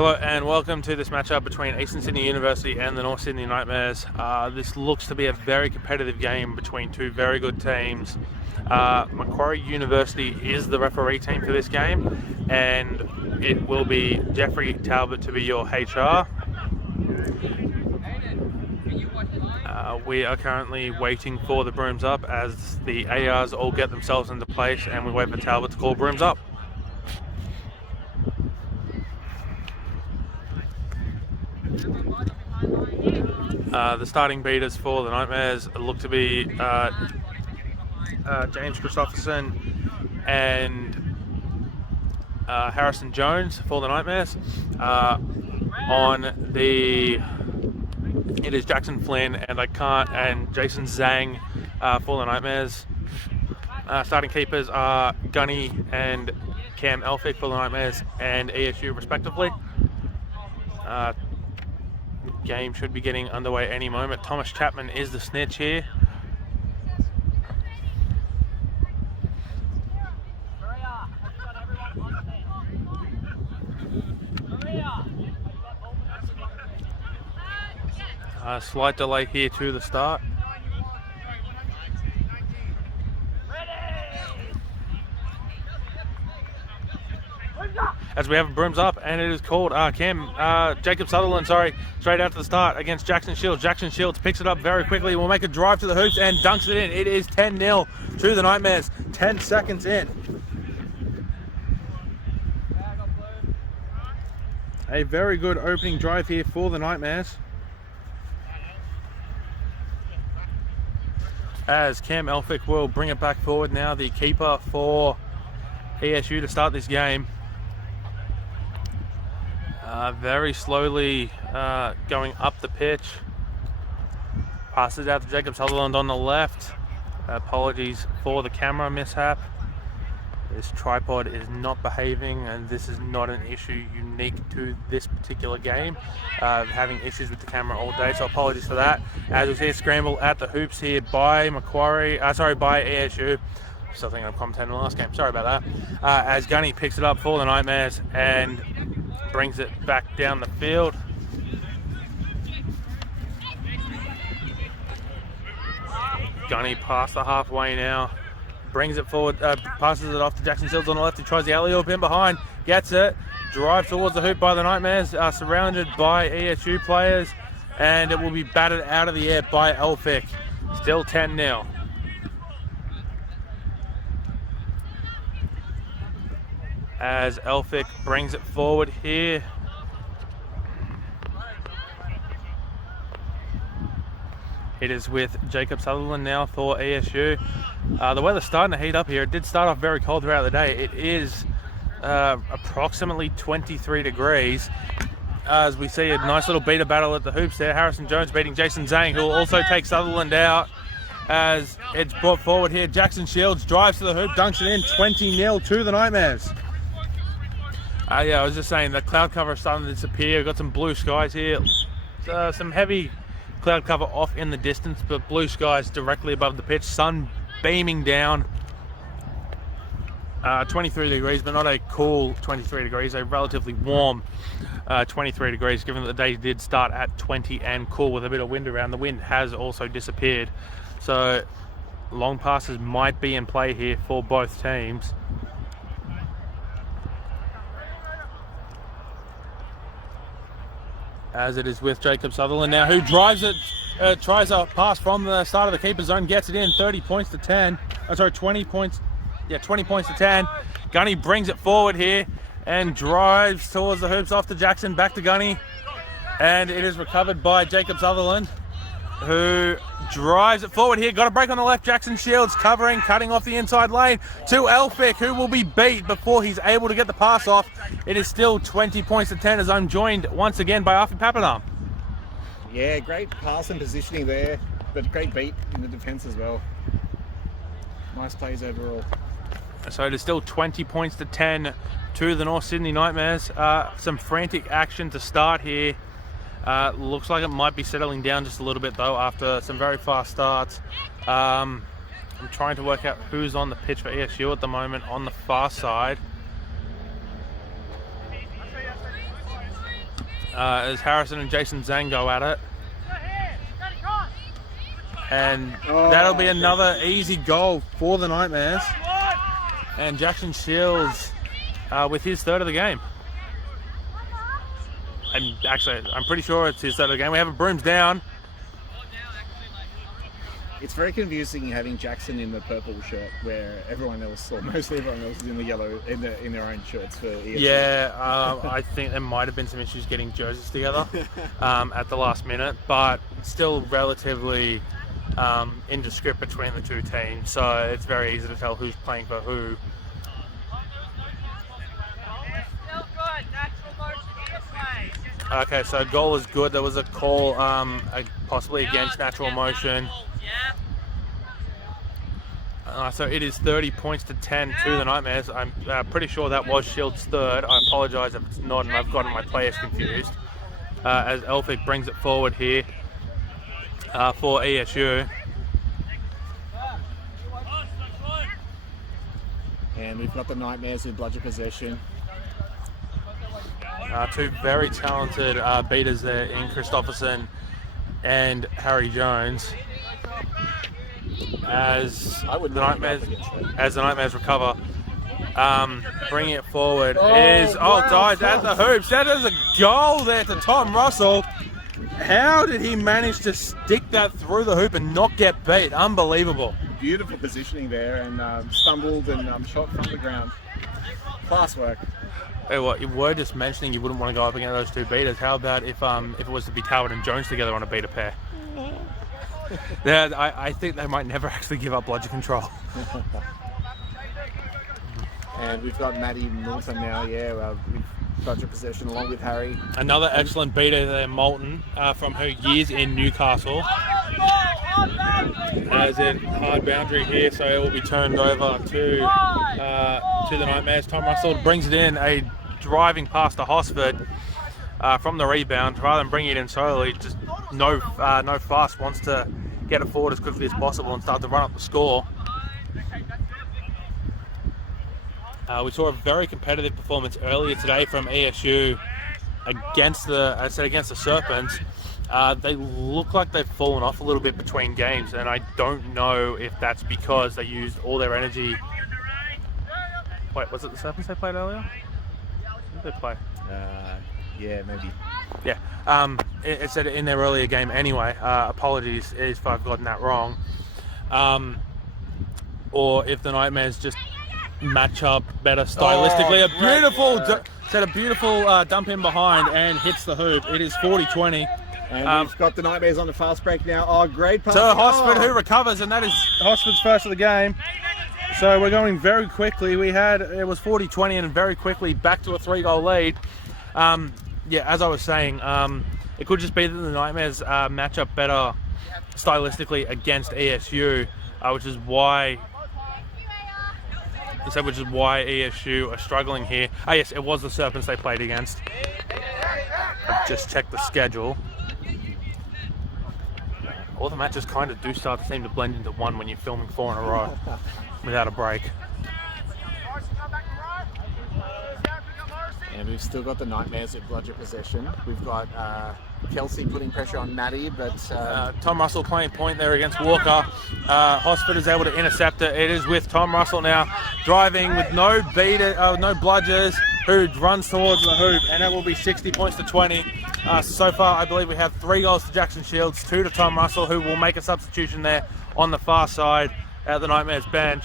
Hello and welcome to this matchup between Eastern Sydney University and the North Sydney Nightmares. This looks to be a very competitive game between two very good teams. Macquarie University is the referee team for this game, and it will be Jeffrey Talbot to be your HR. We are currently waiting for the brooms up as the ARs all get themselves into place, and we wait for Talbot to call brooms up. The starting beaters for the Nightmares look to be James Christopherson and Harrison Jones for the Nightmares. It is Jackson Flynn and Jason Zhang for the Nightmares. Starting keepers are Gunny and Cam Elphick for the Nightmares and ESU respectively. Game should be getting underway any moment. Thomas Chapman is the snitch here. Slight delay here to the start. As we have brooms up, and it is called Jacob Sutherland, straight out to the start against Jackson Shields. Jackson Shields picks it up very quickly, will make a drive to the hoops and dunks it in. It is 10-0 to the Nightmares, 10 seconds in. A very good opening drive here for the Nightmares, as Cam Elphick will bring it back forward now, the keeper for ESU, to start this game. Very slowly going up the pitch. Passes out to Jacob Sutherland on the left. Apologies for the camera mishap. This tripod is not behaving, and this is not an issue unique to this particular game. Having issues with the camera all day, so apologies for that. As we see a scramble at the hoops here by by ESU. Still thinking of commentating in the last game, sorry about that. As Gunny picks it up for the Nightmares and brings it back down the field. Gunny past the halfway now. Brings it forward, passes it off to Jackson Shields on the left. He tries the alley-oop in behind, gets it, drives towards the hoop by the Nightmares, surrounded by ESU players, and it will be batted out of the air by Elphick. Still 10-0. As Elphick brings it forward here. It is with Jacob Sutherland now for ESU. The weather's starting to heat up here. It did start off very cold throughout the day. It is approximately 23 degrees. As we see a nice little beater battle at the hoops there. Harrison Jones beating Jason Zhang, who will also take Sutherland out. As it's brought forward here, Jackson Shields drives to the hoop, dunks it in, 20-0 to the Nightmares. I was just saying the cloud cover is starting to disappear. We've got some blue skies here. Some heavy cloud cover off in the distance, but blue skies directly above the pitch. Sun beaming down. 23 degrees, but not a cool 23 degrees, a relatively warm 23 degrees, given that the day did start at 20 and cool with a bit of wind around. The wind has also disappeared, so long passes might be in play here for both teams. As it is with Jacob Sutherland now, who drives it, tries a pass from the start of the keeper zone, gets it in, 20 points to 10. 20 points to 10. Gunny brings it forward here and drives towards the hoops, off to Jackson, back to Gunny. And it is recovered by Jacob Sutherland, who drives it forward here. Got a break on the left. Jackson Shields covering, cutting off the inside lane to Elphick, who will be beat before he's able to get the pass off. It is still 20 points to 10 as I'm joined once again by Arfy Papadam. Yeah, great pass and positioning there, but great beat in the defence as well. Nice plays overall. So it is still 20 points to 10 to the North Sydney Nightmares. Some frantic action to start here. Looks like it might be settling down just a little bit though after some very fast starts. I'm trying to work out who's on the pitch for ESU at the moment on the far side. as Harrison and Jason Zhang go at it. And that'll be another easy goal for the Nightmares. And Jackson Shields with his third of the game. And actually, I'm pretty sure it's his third of the game. We have a brooms down. It's very confusing having Jackson in the purple shirt where everyone else, or mostly everyone else, is in the yellow, in their own shirts for ESU. Yeah, I think there might have been some issues getting jerseys together at the last minute, but still relatively indiscript between the two teams, so it's very easy to tell who's playing for who. Okay, so goal is good. There was a call possibly against natural motion. So it is 30 points to 10 to the Nightmares. I'm pretty sure that was Shields' third. I apologise if it's not and I've gotten my players confused. As Elphick brings it forward here for ESU. And we've got the Nightmares with bludger possession. Two very talented beaters there in Christopherson and Harry Jones. As the Nightmares recover, bringing it forward dies at the hoops. That is a goal there to Tom Russell. How did he manage to stick that through the hoop and not get beat? Unbelievable. Beautiful positioning there, and stumbled and shot from the ground. Class work. Hey, what you were just mentioning, you wouldn't want to go up against those two beaters. How about if it was to be Talbot and Jones together on a beater pair? Yeah, I think they might never actually give up bludger control. And we've got Matty Milton now, with bludger possession along with Harry. Another excellent beater there, Moulton, from her years in Newcastle. As in hard boundary here, so it will be turned over to the Nightmares. Tom Russell brings it in, a driving pass to Hosford from the rebound. Rather than bringing it in solely, just no fuss, wants to get it forward as quickly as possible and start to run up the score. We saw a very competitive performance earlier today from ESU against the Serpents. They look like they've fallen off a little bit between games, and I don't know if that's because they used all their energy. Wait, was it the Serpents they played earlier? Who did they play? Yeah, maybe. Yeah, it said it in their earlier game anyway. Apologies if I've gotten that wrong. Or if the Nightmares just match up better stylistically. A beautiful dump in behind and hits the hoop. It is 40-20. And we've got the Nightmares on the fast break now. Oh, great pass. To Hosford, who recovers, and that is Hosford's first of the game. So we're going very quickly. It was 40-20 and very quickly back to a 3-goal lead. As I was saying, it could just be that the Nightmares match up better stylistically against ESU, which is why ESU are struggling here. Yes, it was the Serpents they played against. I've just checked the schedule. All the matches kind of do start to seem to blend into one when you're filming 4 in a row without a break. And we've still got the Nightmares with bludger possession. We've got Kelsey putting pressure on Maddie, but Tom Russell playing point there against Walker. Hosford is able to intercept it. It is with Tom Russell now driving with no bludgers, who runs towards the hoop, and it will be 60 points to 20. So far, I believe we have 3 goals to Jackson Shields, 2 to Tom Russell, who will make a substitution there on the far side at the Nightmares bench,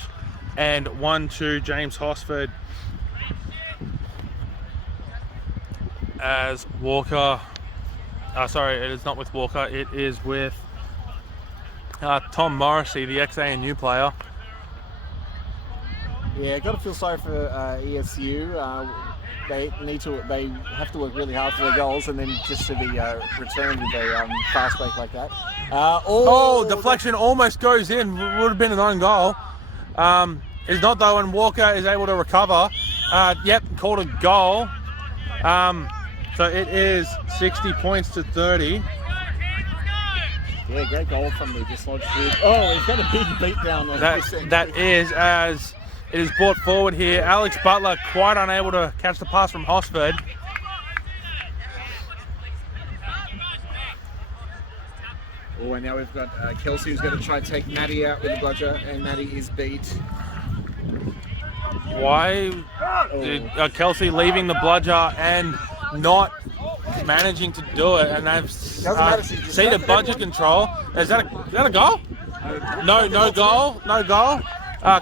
and 1 to James Hosford. As Walker, it is not with Walker, it is with Tom Morrissey, the ex-ANU player. Yeah, got to feel sorry for ESU. They have to work really hard for their goals, and then just to be returned with a fast break like that. Deflection almost goes in. Would have been an own goal. It's not though, and Walker is able to recover. Called a goal. So it is 60 points to 30. Yeah, great goal from the dislodged shoot. Oh, he's got a big beat down on that is as it is brought forward here. Alex Butler quite unable to catch the pass from Hosford. Oh, and now we've got Kelsey who's going to try to take Maddie out with the bludger, and Maddie is beat. Why Kelsey leaving the bludger and not managing to do it? And they've seen a bludger control. Is that a goal? No goal.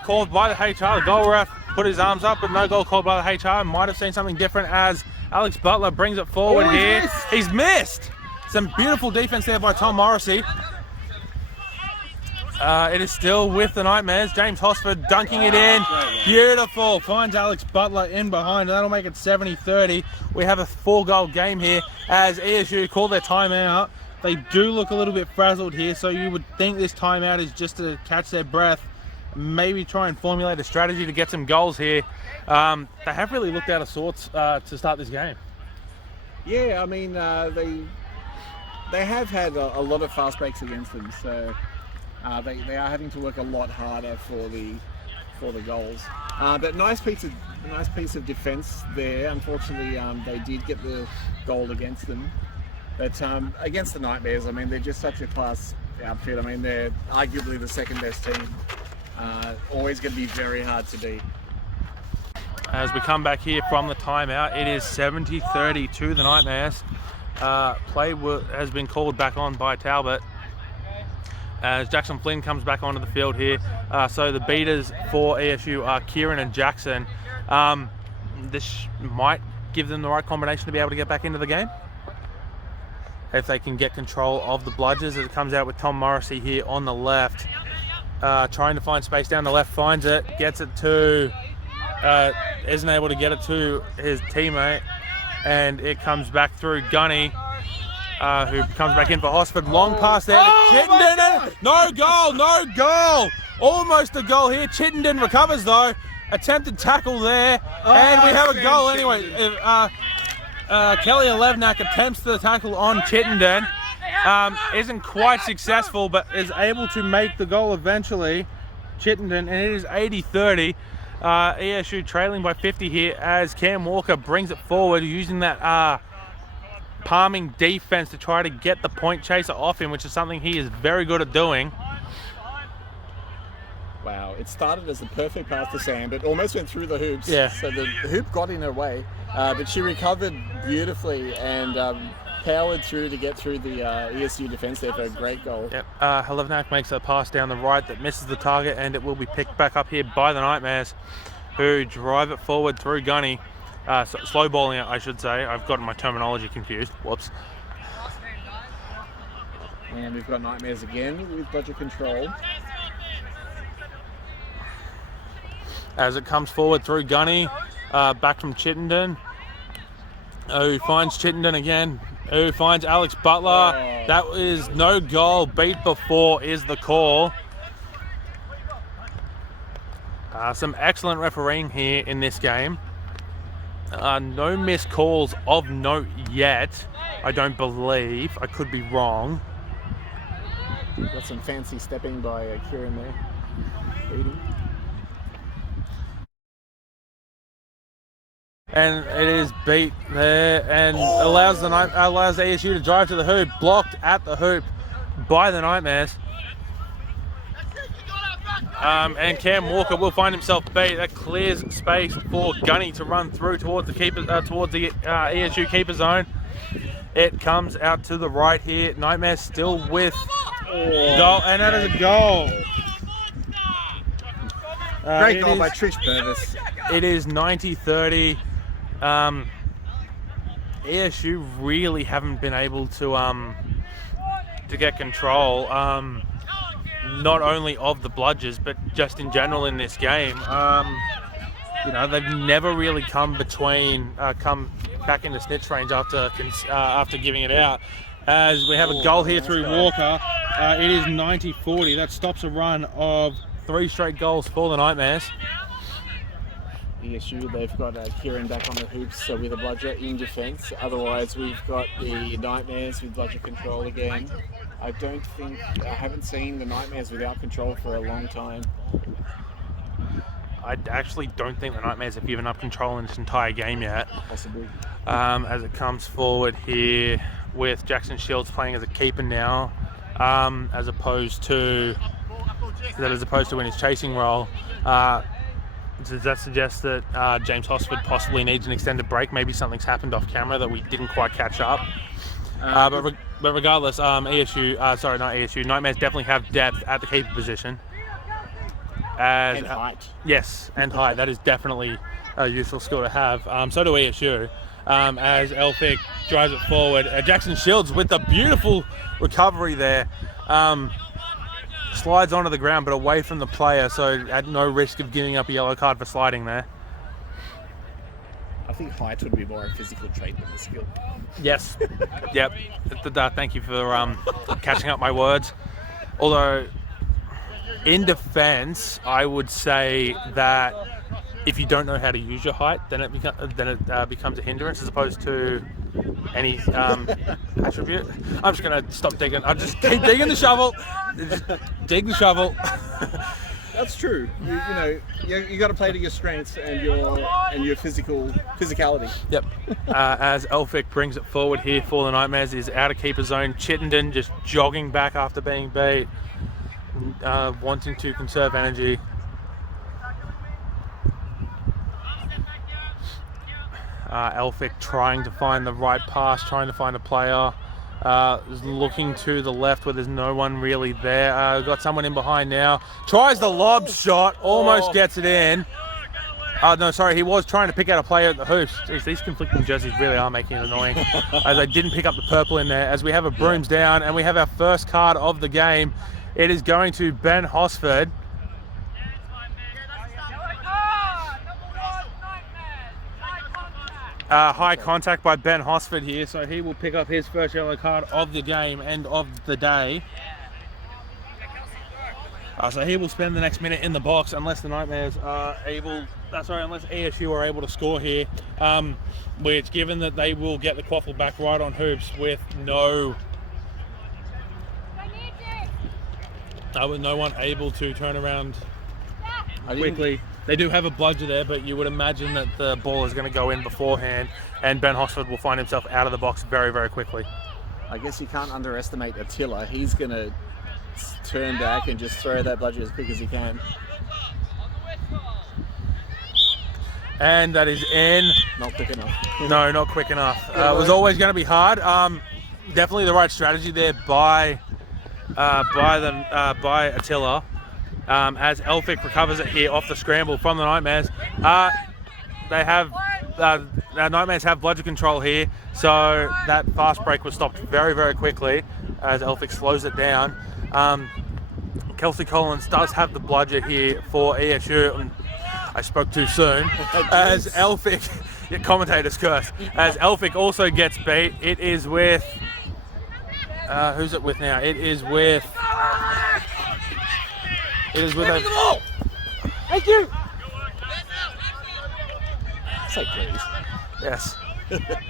Called by the HR. The goal ref put his arms up, but no goal called by the HR. Might have seen something different as Alex Butler brings it forward here. He's missed. Some beautiful defense there by Tom Morrissey. It is still with the Nightmares. James Hosford dunking it in. Beautiful. Finds Alex Butler in behind. That'll make it 70-30. We have a 4-goal game here as ESU call their timeout. They do look a little bit frazzled here, so you would think this timeout is just to catch their breath. Maybe try and formulate a strategy to get some goals here. They have really looked out of sorts to start this game. Yeah, I mean, they have had a lot of fast breaks against them, so they are having to work a lot harder for the goals. But nice piece of defence there. Unfortunately, they did get the goal against them. But against the Nightmares, I mean, they're just such a class outfit. I mean, they're arguably the second best team. Always going to be very hard to beat. As we come back here from the timeout, it is 70-30 to the Nightmares. Play has been called back on by Talbot as Jackson Flynn comes back onto the field here. So the beaters for ESU are Kieran and Jackson. This might give them the right combination to be able to get back into the game if they can get control of the bludgers. As it comes out with Tom Morrissey here on the left, trying to find space down the left, finds it, gets it to, isn't able to get it to his teammate, and it comes back through Gunny, who comes back in for Hosford. Long pass there to Chittenden. No goal. Almost a goal here. Chittenden recovers though. Attempted tackle there, and we have a goal anyway. Kelly Alevnak attempts the tackle on Chittenden. Isn't quite successful, but is able to make the goal eventually. Chittenden, and it is 80-30. ESU trailing by 50 here as Cam Walker brings it forward using that palming defense to try to get the point chaser off him, which is something he is very good at doing. Wow, it started as the perfect pass to Sam, but almost went through the hoops. Yeah. So the hoop got in her way, but she recovered beautifully and powered through to get through the ESU defense there for a great goal. Yep. Halevnak makes a pass down the right that misses the target, and it will be picked back up here by the Nightmares, who drive it forward through Gunny. Slow balling it, I should say. I've gotten my terminology confused. Whoops. And we've got Nightmares again with budget control. As it comes forward through Gunny, back from Chittenden, who finds Chittenden again, who finds Alex Butler. That is no goal. Beat before is the call. Some excellent refereeing here in this game. No missed calls of note yet, I don't believe. I could be wrong. Got some fancy stepping by Kieran there. Beating. And it is beat there, and allows ASU to drive to the hoop, blocked at the hoop by the Nightmares. And Cam Walker will find himself beat. That clears space for Gunny to run through towards the keeper, towards the ESU keeper zone. It comes out to the right here. Nightmares still with goal, and that is a goal. Great goal by Trish Purvis. It is 90-30. ESU really haven't been able to get control, not only of the bludgers, but just in general in this game. You know, they've never really come back into snitch range after giving it out. As we have a goal here through Walker, it is 90-40. That stops a run of 3 straight goals for the Nightmares. ESU, they've got Kieran back on the hoops, so with a bludger in defence. Otherwise, we've got the Nightmares with bludger control again. I haven't seen the Nightmares without control for a long time. I actually don't think the Nightmares have given up control in this entire game yet. Possibly. As it comes forward here with Jackson Shields playing as a keeper now. as opposed to in his chasing role. Does that suggest that James Hosford possibly needs an extended break? Maybe something's happened off camera that we didn't quite catch up. But regardless, Nightmares definitely have depth at the keeper position. And height. Yes, and height. That is definitely a useful skill to have. So do ESU. As Elphick drives it forward. Jackson Shields with a beautiful recovery there. Slides onto the ground but away from the player, so at no risk of giving up a yellow card for sliding there. I think height would be more a physical trait than a skill. Yes. Yep. Thank you for catching up my words. Although, in defense, I would say that if you don't know how to use your height, then it becomes a hindrance as opposed to any attribute. I'm just going to stop digging. I'll just keep digging the shovel. Just dig the shovel. That's true. You got to play to your strengths and your physicality. Yep. As Elphick brings it forward here for the Nightmares, is out of keeper zone. Chittenden just jogging back after being beat, wanting to conserve energy. Elphick trying to find the right pass, trying to find a player. Looking to the left where there's no one really there. Got someone in behind now. Tries the lob shot, almost gets it in. No, sorry, he was trying to pick out a player at the hoops. Jeez, these conflicting jerseys really are making it annoying. As they didn't pick up the purple in there. As we have a brooms down and we have our first card of the game. It is going to Ben Hosford. High contact by Ben Hosford here, so he will pick up his first yellow card of the game and of the day. So he will spend the next minute in the box unless the Nightmares are unless ESU are able to score here. Which, given that they will get the quaffle back right on hoops with no one able to turn around quickly. They do have a bludger there, but you would imagine that the ball is going to go in beforehand, and Ben Hosford will find himself out of the box very, very quickly. I guess you can't underestimate Attila. He's going to turn back and just throw that bludger as quick as he can. And that is in. Not quick enough. No, not quick enough. It was always going to be hard. Definitely the right strategy there by Attila. As Elphick recovers it here off the scramble from the Nightmares. Nightmares have bludger control here, so that fast break was stopped very, very quickly as Elphick slows it down. Kelsey Collins does have the bludger here for ESU. I spoke too soon. As Elphick, commentator's curse. As Elphick also gets beat, it is with. Who's it with now? It is with a. Thank you. Say please. Yes.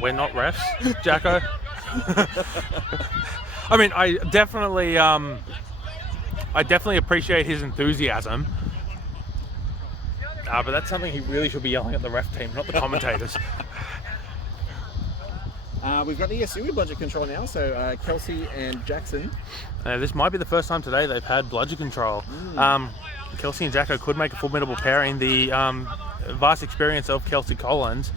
We're not refs, Jacko. I mean, I definitely appreciate his enthusiasm. But that's something he really should be yelling at the ref team, not the commentators. We've got ESU with bludger control now, so Kelsey and Jackson. This might be the first time today they've had bludger control. Kelsey and Jacko could make a formidable pairing. The vast experience of Kelsey Collins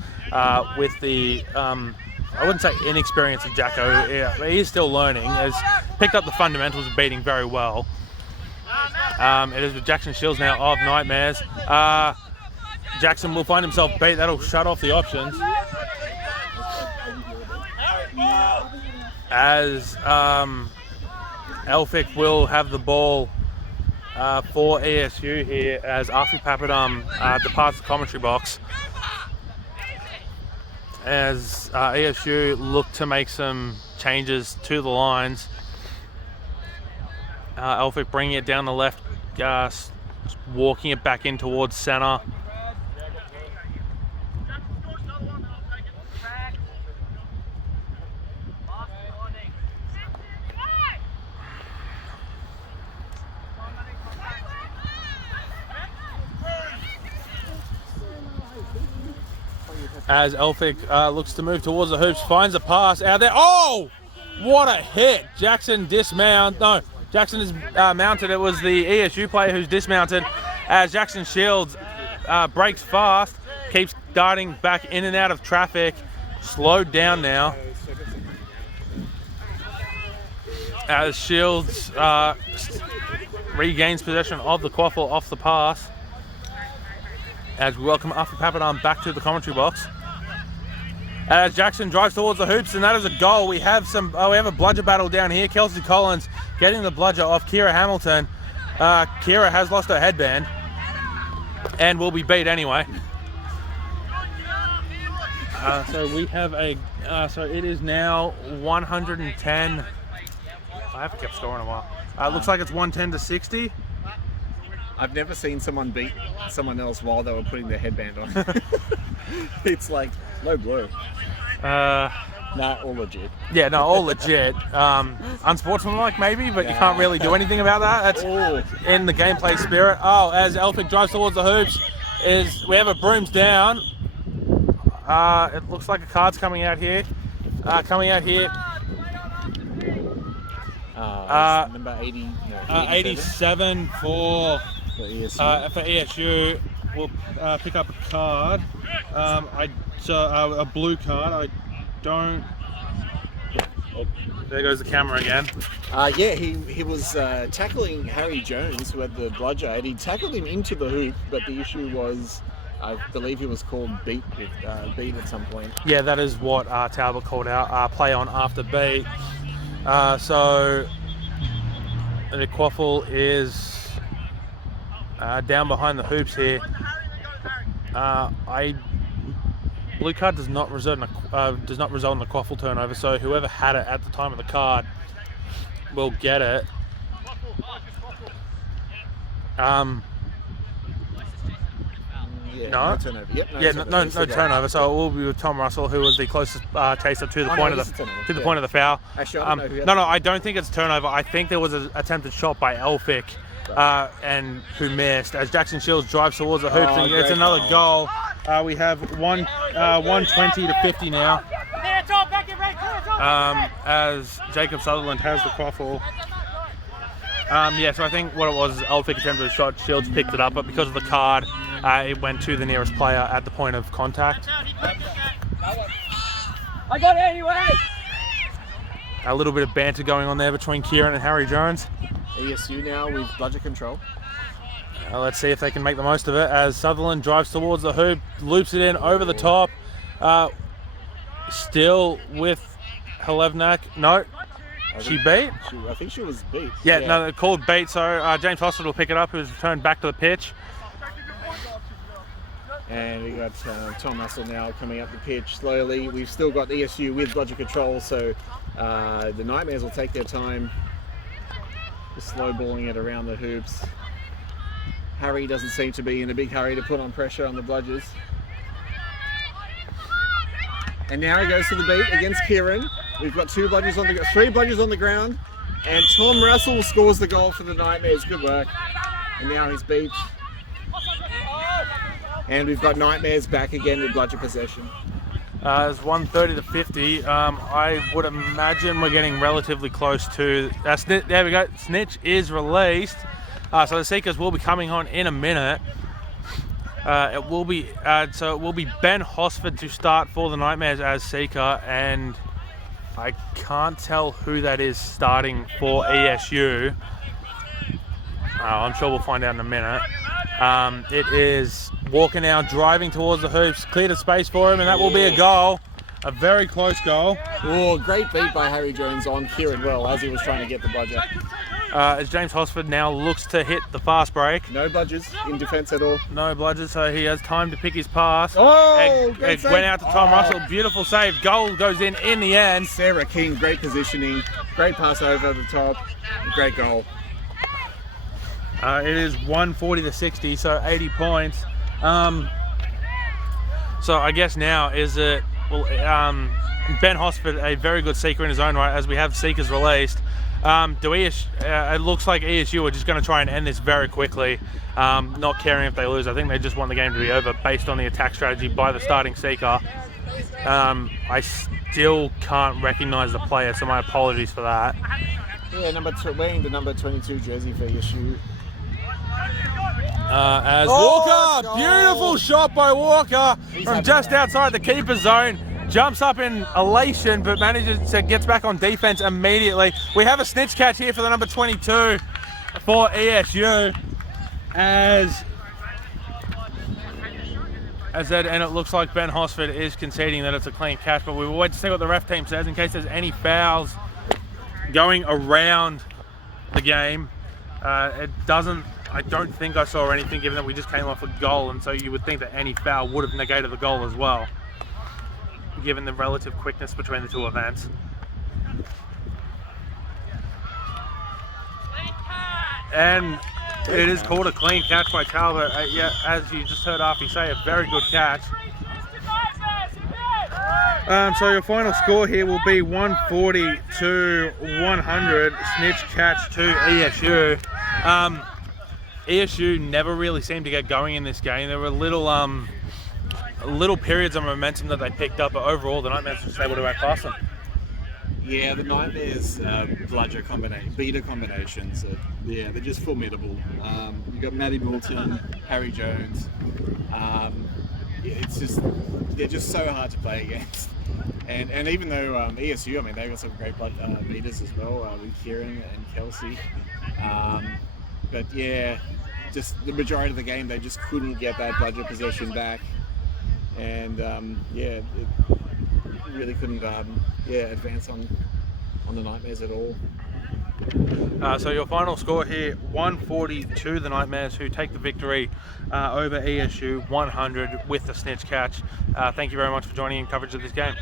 with the, I wouldn't say inexperience of Jacko. He is still learning, has picked up the fundamentals of beating very well. It is with Jackson Shields now of Nightmares. Jackson will find himself beat. That'll shut off the options. As Elphick will have the ball for ESU here as Arfy Papadam departs the commentary box. As ESU look to make some changes to the lines. Elphick bringing it down the left, walking it back in towards centre. As Elphick looks to move towards the hoops, finds a pass out there. Oh! What a hit. Jackson dismount. No, Jackson is mounted. It was the ESU player who's dismounted as Jackson Shields breaks fast, keeps darting back in and out of traffic, slowed down now. As Shields regains possession of the quaffle off the pass. As we welcome Arfy Papadam back to the commentary box. As Jackson drives towards the hoops, and that is a goal. We have a bludger battle down here. Kelsey Collins getting the bludger off Kira Hamilton. Kira has lost her headband and will be beat anyway. So we have so it is now 110. I haven't kept score in a while. Looks like it's 110 to 60. I've never seen someone beat someone else while they were putting their headband on. It's like low blow. Nah, all legit. Yeah, no, all legit. Unsportsmanlike maybe, but you can't really do anything about that. That's in the gameplay spirit. Oh, as Elphick drives towards the hoops, we have a brooms down. It looks like a card's coming out here. Number 80. No, 87 for ESU. We'll pick up a card. A blue card. I don't. Oh, there goes the camera again. He was tackling Harry Jones, who had the bludger, and he tackled him into the hoop. But the issue was, I believe he was called beat at some point. Yeah, that is what Talbot called out. Play on after beat. So the quaffle is down behind the hoops here. Blue card does not result in the quaffle turnover, so whoever had it at the time of the card will get it. No turnover. Yep, no turnover. So it will be with Tom Russell, who was the closest chaser to the point of the foul. Actually, I don't think it's turnover. I think there was an attempted shot by Elphick, and who missed. As Jackson Shields drives towards the hoops and gets another goal. We have 120 to 50 now. As Jacob Sutherland has the quaffle. So I think what it was is Elphick attempted a shot. Shields picked it up, but because of the card, it went to the nearest player at the point of contact. I got it anyway. A little bit of banter going on there between Kieran and Harry Jones. ESU now with bludger control. Let's see if they can make the most of it as Sutherland drives towards the hoop, loops it in over the top. Still with Helevnak. No, she beat? I think she was beat. Yeah, no, they're called beat. So James Hospital will pick it up, who's returned back to the pitch. And we got Tom Russell now coming up the pitch slowly. We've still got ESU with bludger control, so the Nightmares will take their time, just slow balling it around the hoops. Harry doesn't seem to be in a big hurry to put on pressure on the bludgers. And now he goes to the beat against Kieran. We've got three bludgers on the ground, and Tom Russell scores the goal for the Nightmares. Good work. And now he's beat. And we've got Nightmares back again with bludger possession. It's 130 to 50. I would imagine we're getting relatively close to. There we go. Snitch is released. So the Seekers will be coming on in a minute. It will be Ben Hosford to start for the Nightmares as Seeker, and I can't tell who that is starting for ESU. I'm sure we'll find out in a minute. It is Walker now driving towards the hoops, cleared a space for him, and that will be a goal. A very close goal. Oh, great beat by Harry Jones on Kieran well as he was trying to get the bludger. As James Hosford now looks to hit the fast break. No bludgers in defence at all. No bludgers, so he has time to pick his pass. Oh, it went out to Tom Russell. Beautiful save. Goal goes in the end. Sarah King, great positioning. Great pass over the top. Great goal. It is 140 to 60, so 80 points. So I guess now is it... Ben Hosford, a very good seeker in his own right, as we have seekers released. It looks like ESU are just going to try and end this very quickly, not caring if they lose. I think they just want the game to be over based on the attack strategy by the starting seeker. I still can't recognise the player, so my apologies for that. Yeah, wearing the number 22 jersey for ESU. As Walker, beautiful shot by Walker from just outside the keeper zone. Jumps up in elation, but manages to gets back on defense immediately. We have a snitch catch here for the number 22 for ESU. As said, and it looks like Ben Hosford is conceding that it's a clean catch, but we will wait to see what the ref team says in case there's any fouls going around the game. I don't think I saw anything, given that we just came off a goal, and so you would think that any foul would have negated the goal as well, given the relative quickness between the two events. And it is called a clean catch by Talbot. Yeah, as you just heard Arfy say, a very good catch. So your final score here will be 140 to 100. Snitch catch to ESU. ESU never really seemed to get going in this game. There were little periods of momentum that they picked up, but overall the Nightmares were just able to outclass them. Yeah, the Nightmares beater combinations. They're just formidable. You've got Matty Moulton, Harry Jones. They're just so hard to play against. And even though ESU, I mean, they've got some great beaters as well, with Kieran and Kelsey. But yeah, just the majority of the game, they just couldn't get that bludger possession back. And it really couldn't advance on the Nightmares at all. So your final score here, 142 the Nightmares, who take the victory over ESU 100 with the snitch catch. Thank you very much for joining in coverage of this game.